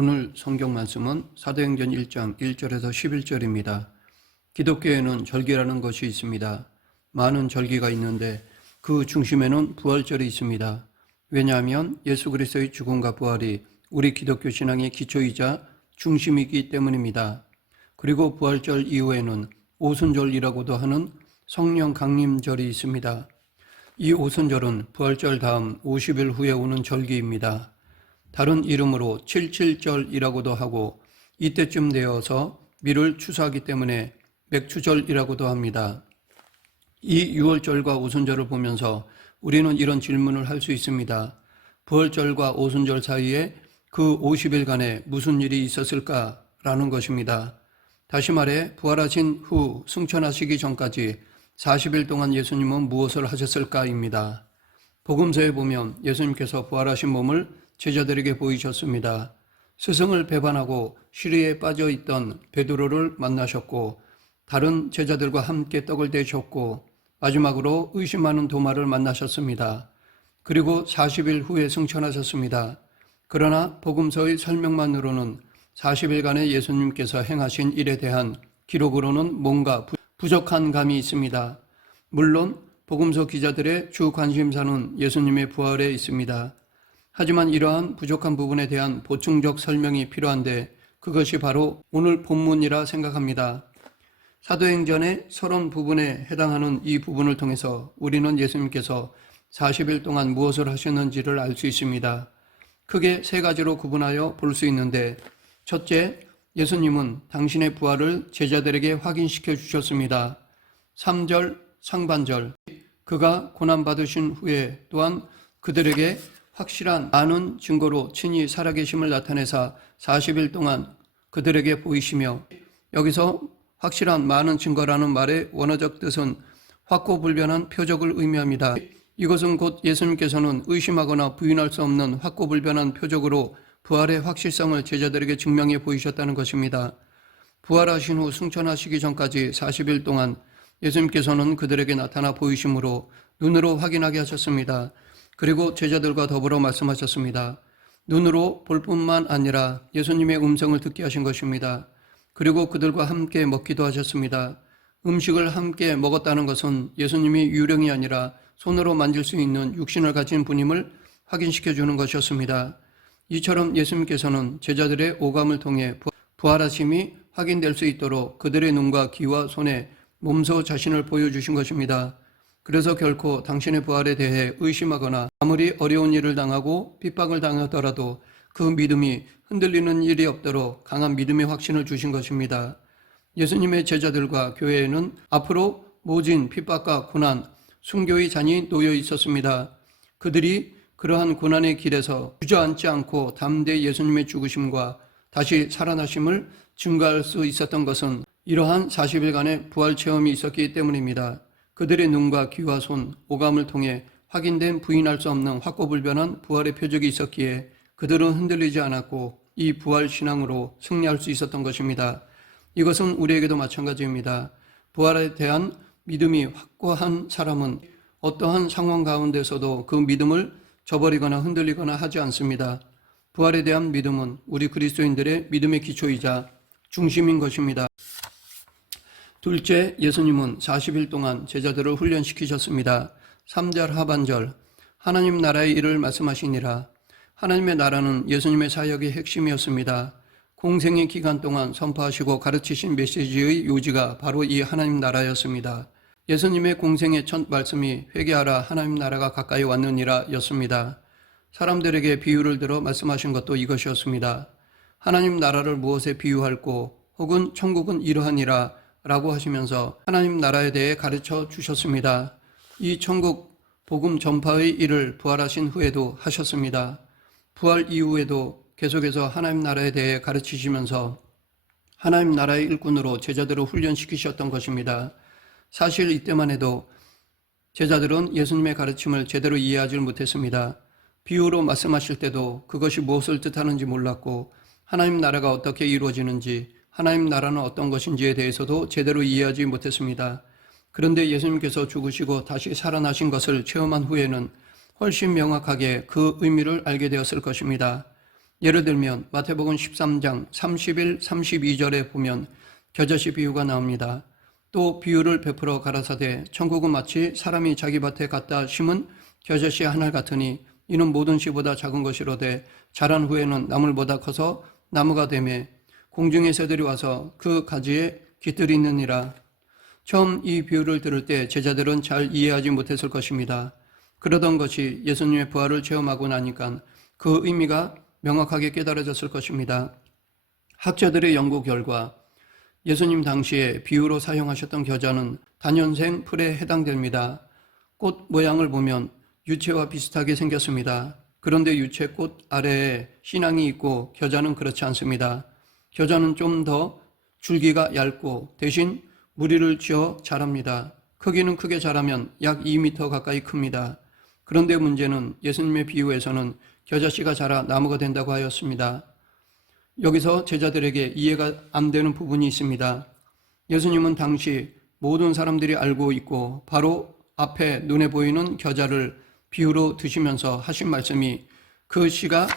오늘 성경 말씀은 사도행전 1장 1절에서 11절입니다. 기독교에는 절기라는 것이 있습니다. 많은 절기가 있는데 그 중심에는 부활절이 있습니다. 왜냐하면 예수 그리스도의 죽음과 부활이 우리 기독교 신앙의 기초이자 중심이기 때문입니다. 그리고 부활절 이후에는 오순절이라고도 하는 성령 강림절이 있습니다. 이 오순절은 부활절 다음 50일 후에 오는 절기입니다. 다른 이름으로 77절이라고도 하고 이때쯤 되어서 밀을 추수하기 때문에 맥추절이라고도 합니다. 이 유월절과 오순절을 보면서 우리는 이런 질문을 할 수 있습니다. 부활절과 오순절 사이에 그 50일간에 무슨 일이 있었을까라는 것입니다. 다시 말해 부활하신 후 승천하시기 전까지 40일 동안 예수님은 무엇을 하셨을까입니다. 복음서에 보면 예수님께서 부활하신 몸을 제자들에게 보이셨습니다. 스승을 배반하고 시리에 빠져 있던 베드로를 만나셨고 다른 제자들과 함께 떡을 대셨고 마지막으로 의심하는 도마를 만나셨습니다. 그리고 40일 후에 승천하셨습니다. 그러나 복음서의 설명만으로는 40일간의 예수님께서 행하신 일에 대한 기록으로는 뭔가 부족한 감이 있습니다. 물론 복음서 기자들의 주 관심사는 예수님의 부활에 있습니다. 하지만 이러한 부족한 부분에 대한 보충적 설명이 필요한데 그것이 바로 오늘 본문이라 생각합니다. 사도행전의 서론 부분에 해당하는 이 부분을 통해서 우리는 예수님께서 40일 동안 무엇을 하셨는지를 알 수 있습니다. 크게 세 가지로 구분하여 볼 수 있는데 첫째, 예수님은 당신의 부활을 제자들에게 확인시켜 주셨습니다. 3절 상반절, 그가 고난받으신 후에 또한 그들에게 확실한 많은 증거로 친히 살아계심을 나타내사 40일 동안 그들에게 보이시며, 여기서 확실한 많은 증거라는 말의 원어적 뜻은 확고불변한 표적을 의미합니다. 이것은 곧 예수님께서는 의심하거나 부인할 수 없는 확고불변한 표적으로 부활의 확실성을 제자들에게 증명해 보이셨다는 것입니다. 부활하신 후 승천하시기 전까지 40일 동안 예수님께서는 그들에게 나타나 보이심으로 눈으로 확인하게 하셨습니다. 그리고 제자들과 더불어 말씀하셨습니다. 눈으로 볼 뿐만 아니라 예수님의 음성을 듣게 하신 것입니다. 그리고 그들과 함께 먹기도 하셨습니다. 음식을 함께 먹었다는 것은 예수님이 유령이 아니라 손으로 만질 수 있는 육신을 가진 분임을 확인시켜 주는 것이었습니다. 이처럼 예수님께서는 제자들의 오감을 통해 부활하심이 확인될 수 있도록 그들의 눈과 귀와 손에 몸소 자신을 보여주신 것입니다. 그래서 결코 당신의 부활에 대해 의심하거나 아무리 어려운 일을 당하고 핍박을 당하더라도 그 믿음이 흔들리는 일이 없도록 강한 믿음의 확신을 주신 것입니다. 예수님의 제자들과 교회에는 앞으로 모진 핍박과 고난, 순교의 잔이 놓여 있었습니다. 그들이 그러한 고난의 길에서 주저앉지 않고 담대히 예수님의 죽으심과 다시 살아나심을 증거할 수 있었던 것은 이러한 40일간의 부활 체험이 있었기 때문입니다. 그들의 눈과 귀와 손, 오감을 통해 확인된 부인할 수 없는 확고불변한 부활의 표적이 있었기에 그들은 흔들리지 않았고 이 부활 신앙으로 승리할 수 있었던 것입니다. 이것은 우리에게도 마찬가지입니다. 부활에 대한 믿음이 확고한 사람은 어떠한 상황 가운데서도 그 믿음을 저버리거나 흔들리거나 하지 않습니다. 부활에 대한 믿음은 우리 그리스도인들의 믿음의 기초이자 중심인 것입니다. 둘째, 예수님은 40일 동안 제자들을 훈련시키셨습니다. 3절 하반절, 하나님 나라의 일을 말씀하시니라. 하나님의 나라는 예수님의 사역의 핵심이었습니다. 공생의 기간 동안 선포하시고 가르치신 메시지의 요지가 바로 이 하나님 나라였습니다. 예수님의 공생의 첫 말씀이 회개하라 하나님 나라가 가까이 왔느니라 였습니다. 사람들에게 비유를 들어 말씀하신 것도 이것이었습니다. 하나님 나라를 무엇에 비유할꼬 혹은 천국은 이러하니라 라고 하시면서 하나님 나라에 대해 가르쳐 주셨습니다. 이 천국 복음 전파의 일을 부활하신 후에도 하셨습니다. 부활 이후에도 계속해서 하나님 나라에 대해 가르치시면서 하나님 나라의 일꾼으로 제자들을 훈련시키셨던 것입니다. 사실 이때만 해도 제자들은 예수님의 가르침을 제대로 이해하지 못했습니다. 비유로 말씀하실 때도 그것이 무엇을 뜻하는지 몰랐고 하나님 나라가 어떻게 이루어지는지 하나님 나라는 어떤 것인지에 대해서도 제대로 이해하지 못했습니다. 그런데 예수님께서 죽으시고 다시 살아나신 것을 체험한 후에는 훨씬 명확하게 그 의미를 알게 되었을 것입니다. 예를 들면 마태복음 13장 31, 32절에 보면 겨자씨 비유가 나옵니다. 또 비유를 베풀어 가라사대 천국은 마치 사람이 자기 밭에 갖다 심은 겨자씨 한 알 같으니 이는 모든 씨보다 작은 것이로되 자란 후에는 나물보다 커서 나무가 되매 공중의 새들이 와서 그 가지에 깃들이느니라. 처음 이 비유를 들을 때 제자들은 잘 이해하지 못했을 것입니다. 그러던 것이 예수님의 부활을 체험하고 나니까 그 의미가 명확하게 깨달아졌을 것입니다. 학자들의 연구 결과 예수님 당시에 비유로 사용하셨던 겨자는 다년생 풀에 해당됩니다. 꽃 모양을 보면 유채와 비슷하게 생겼습니다. 그런데 유채 꽃 아래에 신앙이 있고 겨자는 그렇지 않습니다. 겨자는 좀 더 줄기가 얇고 대신 무리를 지어 자랍니다. 크기는 크게 자라면 약 2m 가까이 큽니다. 그런데 문제는 예수님의 비유에서는 겨자씨가 자라 나무가 된다고 하였습니다. 여기서 제자들에게 이해가 안 되는 부분이 있습니다. 예수님은 당시 모든 사람들이 알고 있고 바로 앞에 눈에 보이는 겨자를 비유로 드시면서 하신 말씀이 그 씨가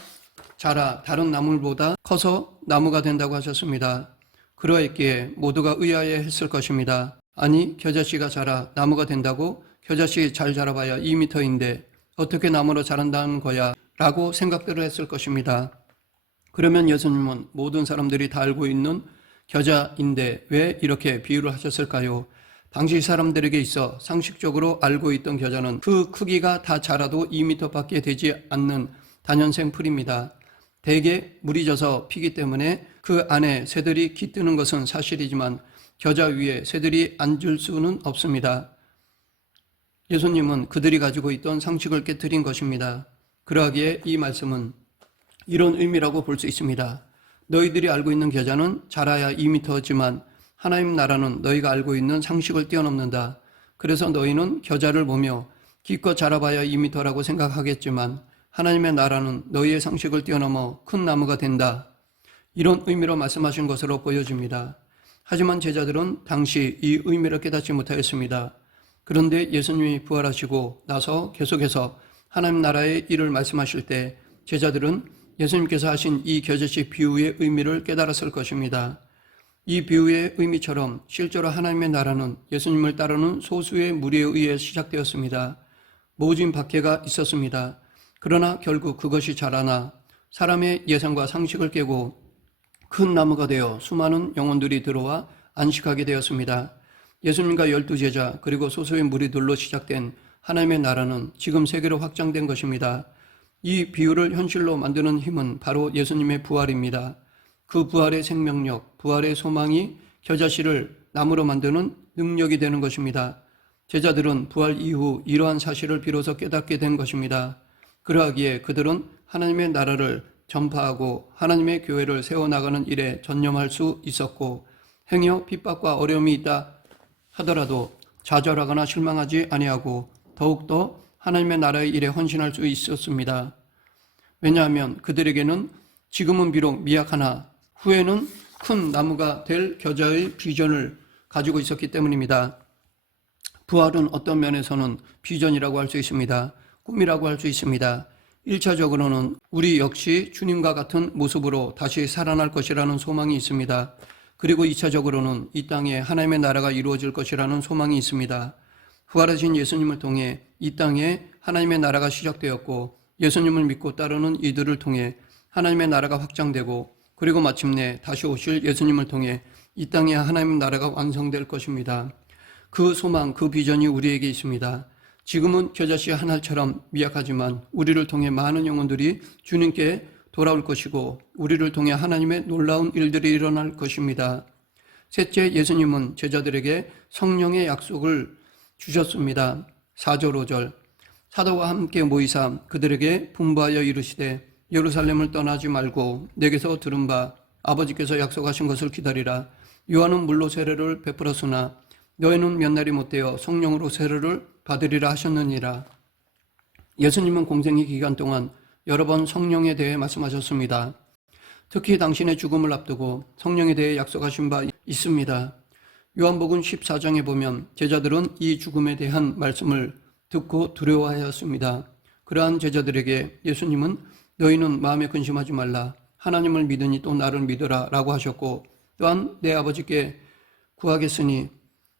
자라 다른 나물보다 커서 나무가 된다고 하셨습니다. 그러했기에 모두가 의아해했을 것입니다. 아니 겨자씨가 자라 나무가 된다고? 겨자씨 잘 자라봐야 2m인데 어떻게 나무로 자란다는 거야? 라고 생각들을 했을 것입니다. 그러면 예수님은 모든 사람들이 다 알고 있는 겨자인데 왜 이렇게 비유를 하셨을까요? 당시 사람들에게 있어 상식적으로 알고 있던 겨자는 그 크기가 다 자라도 2m밖에 되지 않는 다년생 풀입니다. 대개 물이 져서 피기 때문에 그 안에 새들이 깃드는 것은 사실이지만 겨자 위에 새들이 앉을 수는 없습니다. 예수님은 그들이 가지고 있던 상식을 깨뜨린 것입니다. 그러하기에 이 말씀은 이런 의미라고 볼 수 있습니다. 너희들이 알고 있는 겨자는 자라야 2m지만 하나님 나라는 너희가 알고 있는 상식을 뛰어넘는다. 그래서 너희는 겨자를 보며 기껏 자라봐야 2m라고 생각하겠지만 하나님의 나라는 너희의 상식을 뛰어넘어 큰 나무가 된다. 이런 의미로 말씀하신 것으로 보여집니다. 하지만 제자들은 당시 이 의미를 깨닫지 못하였습니다. 그런데 예수님이 부활하시고 나서 계속해서 하나님 나라의 일을 말씀하실 때 제자들은 예수님께서 하신 이 겨자씨 비유의 의미를 깨달았을 것입니다. 이 비유의 의미처럼 실제로 하나님의 나라는 예수님을 따르는 소수의 무리에 의해 시작되었습니다. 모진 박해가 있었습니다. 그러나 결국 그것이 자라나 사람의 예상과 상식을 깨고 큰 나무가 되어 수많은 영혼들이 들어와 안식하게 되었습니다. 예수님과 12제자 그리고 소수의 무리들로 시작된 하나님의 나라는 지금 세계로 확장된 것입니다. 이 비유를 현실로 만드는 힘은 바로 예수님의 부활입니다. 그 부활의 생명력, 부활의 소망이 겨자씨를 나무로 만드는 능력이 되는 것입니다. 제자들은 부활 이후 이러한 사실을 비로소 깨닫게 된 것입니다. 그러하기에 그들은 하나님의 나라를 전파하고 하나님의 교회를 세워나가는 일에 전념할 수 있었고 행여 핍박과 어려움이 있다 하더라도 좌절하거나 실망하지 아니하고 더욱더 하나님의 나라의 일에 헌신할 수 있었습니다. 왜냐하면 그들에게는 지금은 비록 미약하나 후에는 큰 나무가 될 겨자의 비전을 가지고 있었기 때문입니다. 부활은 어떤 면에서는 비전이라고 할 수 있습니다. 꿈이라고 할 수 있습니다. 1차적으로는 우리 역시 주님과 같은 모습으로 다시 살아날 것이라는 소망이 있습니다. 그리고 2차적으로는 이 땅에 하나님의 나라가 이루어질 것이라는 소망이 있습니다. 부활하신 예수님을 통해 이 땅에 하나님의 나라가 시작되었고 예수님을 믿고 따르는 이들을 통해 하나님의 나라가 확장되고 그리고 마침내 다시 오실 예수님을 통해 이 땅에 하나님의 나라가 완성될 것입니다. 그 소망, 그 비전이 우리에게 있습니다. 지금은 겨자씨 한 알처럼 미약하지만 우리를 통해 많은 영혼들이 주님께 돌아올 것이고 우리를 통해 하나님의 놀라운 일들이 일어날 것입니다. 셋째, 예수님은 제자들에게 성령의 약속을 주셨습니다. 4절 5절 사도와 함께 모이사 그들에게 분부하여 이르시되 예루살렘을 떠나지 말고 내게서 들은 바 아버지께서 약속하신 것을 기다리라. 요한은 물로 세례를 베풀었으나 너희는 몇 날이 못되어 성령으로 세례를 받으리라 하셨느니라. 예수님은 공생의 기간 동안 여러 번 성령에 대해 말씀하셨습니다. 특히 당신의 죽음을 앞두고 성령에 대해 약속하신 바 있습니다. 요한복음 14장에 보면 제자들은 이 죽음에 대한 말씀을 듣고 두려워하였습니다. 그러한 제자들에게 예수님은 너희는 마음에 근심하지 말라. 하나님을 믿으니 또 나를 믿으라 라고 하셨고, 또한 내 아버지께 구하겠으니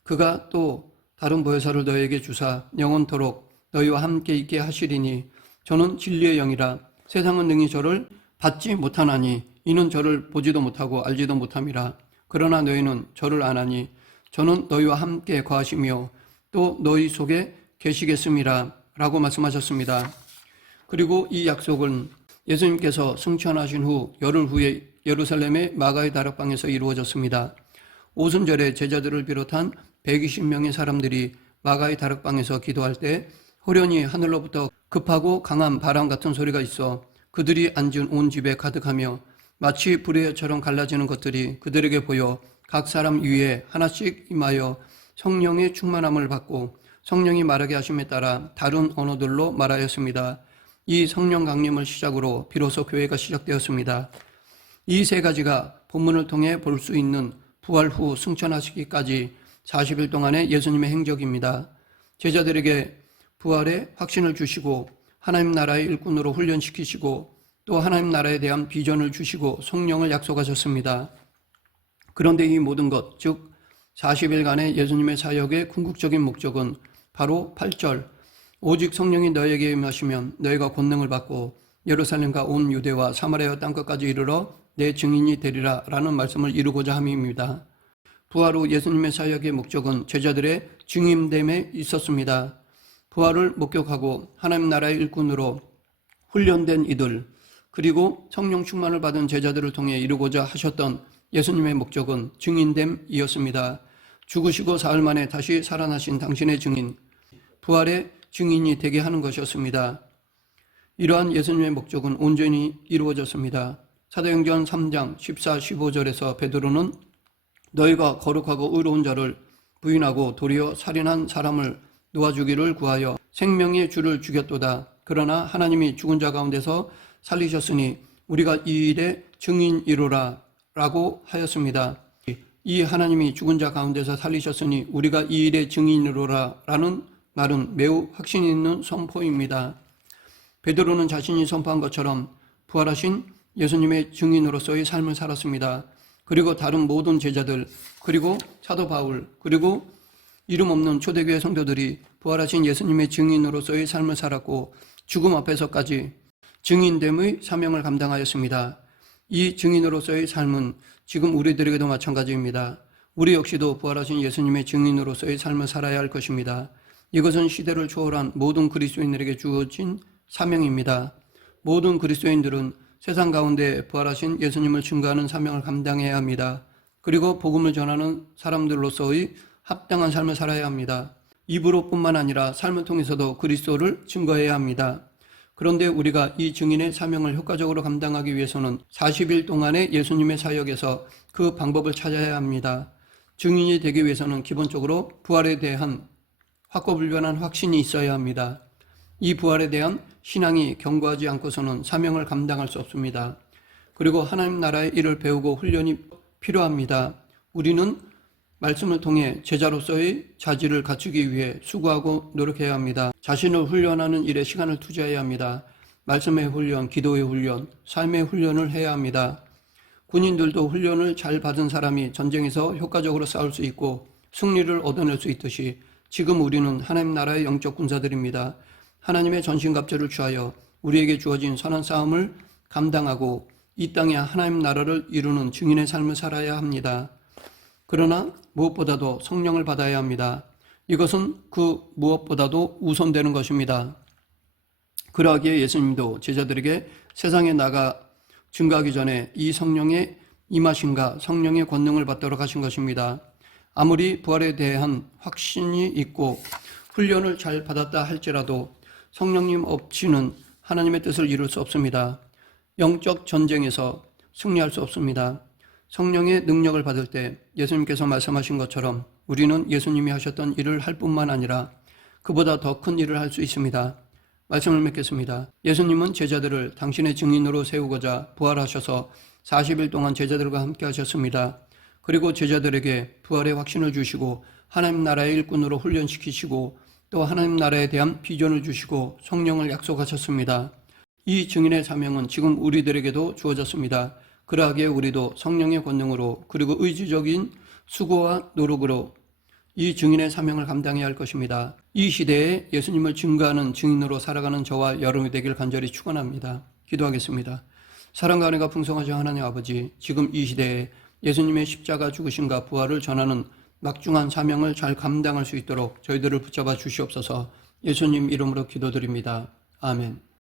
그가 또 다른 보혜사를 너에게 주사 영원토록 너희와 함께 있게 하시리니 저는 진리의 영이라. 세상은 능히 저를 받지 못하나니 이는 저를 보지도 못하고 알지도 못함이라. 그러나 너희는 저를 아나니 저는 너희와 함께 거하시며 또 너희 속에 계시겠음이라 라고 말씀하셨습니다. 그리고 이 약속은 예수님께서 승천하신 후 열흘 후에 예루살렘의 마가의 다락방에서 이루어졌습니다. 오순절에 제자들을 비롯한 120명의 사람들이 마가의 다락방에서 기도할 때 호련히 하늘로부터 급하고 강한 바람 같은 소리가 있어 그들이 앉은 온 집에 가득하며 마치 불의 혀처럼 갈라지는 것들이 그들에게 보여 각 사람 위에 하나씩 임하여 성령의 충만함을 받고 성령이 말하게 하심에 따라 다른 언어들로 말하였습니다. 이 성령 강림을 시작으로 비로소 교회가 시작되었습니다. 이 세 가지가 본문을 통해 볼 수 있는 부활 후 승천하시기까지 40일 동안의 예수님의 행적입니다. 제자들에게 부활의 확신을 주시고 하나님 나라의 일꾼으로 훈련시키시고 또 하나님 나라에 대한 비전을 주시고 성령을 약속하셨습니다. 그런데 이 모든 것, 즉 40일간의 예수님의 사역의 궁극적인 목적은 바로 8절 오직 성령이 너에게 임하시면 너희가 권능을 받고 예루살렘과 온 유대와 사마리아 땅끝까지 이르러 내 증인이 되리라 라는 말씀을 이루고자 함입니다. 부활 후 예수님의 사역의 목적은 제자들의 증인됨에 있었습니다. 부활을 목격하고 하나님 나라의 일꾼으로 훈련된 이들, 그리고 성령 충만을 받은 제자들을 통해 이루고자 하셨던 예수님의 목적은 증인됨이었습니다. 죽으시고 사흘 만에 다시 살아나신 당신의 증인, 부활의 증인이 되게 하는 것이었습니다. 이러한 예수님의 목적은 온전히 이루어졌습니다. 사도행전 3장 14, 15절에서 베드로는 너희가 거룩하고 의로운 자를 부인하고 도리어 살인한 사람을 놓아주기를 구하여 생명의 주를 죽였도다. 그러나 하나님이 죽은 자 가운데서 살리셨으니 우리가 이 일의 증인이로라 라고 하였습니다. 이 하나님이 죽은 자 가운데서 살리셨으니 우리가 이 일의 증인이로라 라는 말은 매우 확신 있는 선포입니다. 베드로는 자신이 선포한 것처럼 부활하신 예수님의 증인으로서의 삶을 살았습니다. 그리고 다른 모든 제자들, 그리고 사도 바울, 그리고 이름 없는 초대교회 성도들이 부활하신 예수님의 증인으로서의 삶을 살았고 죽음 앞에서까지 증인됨의 사명을 감당하였습니다. 이 증인으로서의 삶은 지금 우리들에게도 마찬가지입니다. 우리 역시도 부활하신 예수님의 증인으로서의 삶을 살아야 할 것입니다. 이것은 시대를 초월한 모든 그리스도인들에게 주어진 사명입니다. 모든 그리스도인들은 세상 가운데 부활하신 예수님을 증거하는 사명을 감당해야 합니다. 그리고 복음을 전하는 사람들로서의 합당한 삶을 살아야 합니다. 입으로뿐만 아니라 삶을 통해서도 그리스도를 증거해야 합니다. 그런데 우리가 이 증인의 사명을 효과적으로 감당하기 위해서는 40일 동안의 예수님의 사역에서 그 방법을 찾아야 합니다. 증인이 되기 위해서는 기본적으로 부활에 대한 확고불변한 확신이 있어야 합니다. 이 부활에 대한 신앙이 견고하지 않고서는 사명을 감당할 수 없습니다. 그리고 하나님 나라의 일을 배우고 훈련이 필요합니다. 우리는 말씀을 통해 제자로서의 자질을 갖추기 위해 수고하고 노력해야 합니다. 자신을 훈련하는 일에 시간을 투자해야 합니다. 말씀의 훈련, 기도의 훈련, 삶의 훈련을 해야 합니다. 군인들도 훈련을 잘 받은 사람이 전쟁에서 효과적으로 싸울 수 있고 승리를 얻어낼 수 있듯이 지금 우리는 하나님 나라의 영적 군사들입니다. 하나님의 전신갑주를 취하여 우리에게 주어진 선한 싸움을 감당하고 이 땅에 하나님 나라를 이루는 증인의 삶을 살아야 합니다. 그러나 무엇보다도 성령을 받아야 합니다. 이것은 그 무엇보다도 우선되는 것입니다. 그러하기에 예수님도 제자들에게 세상에 나가 증거하기 전에 이 성령의 임하심과 성령의 권능을 받도록 하신 것입니다. 아무리 부활에 대한 확신이 있고 훈련을 잘 받았다 할지라도 성령님 없이는 하나님의 뜻을 이룰 수 없습니다. 영적 전쟁에서 승리할 수 없습니다. 성령의 능력을 받을 때 예수님께서 말씀하신 것처럼 우리는 예수님이 하셨던 일을 할 뿐만 아니라 그보다 더 큰 일을 할 수 있습니다. 말씀을 맺겠습니다. 예수님은 제자들을 당신의 증인으로 세우고자 부활하셔서 40일 동안 제자들과 함께 하셨습니다. 그리고 제자들에게 부활의 확신을 주시고 하나님 나라의 일꾼으로 훈련시키시고 또 하나님 나라에 대한 비전을 주시고 성령을 약속하셨습니다. 이 증인의 사명은 지금 우리들에게도 주어졌습니다. 그러하기에 우리도 성령의 권능으로 그리고 의지적인 수고와 노력으로 이 증인의 사명을 감당해야 할 것입니다. 이 시대에 예수님을 증거하는 증인으로 살아가는 저와 여러분이 되길 간절히 축원합니다. 기도하겠습니다. 사랑과 은혜가 풍성하신 하나님 아버지, 지금 이 시대에 예수님의 십자가 죽으심과 부활을 전하는 막중한 사명을 잘 감당할 수 있도록 저희들을 붙잡아 주시옵소서. 예수님 이름으로 기도드립니다. 아멘.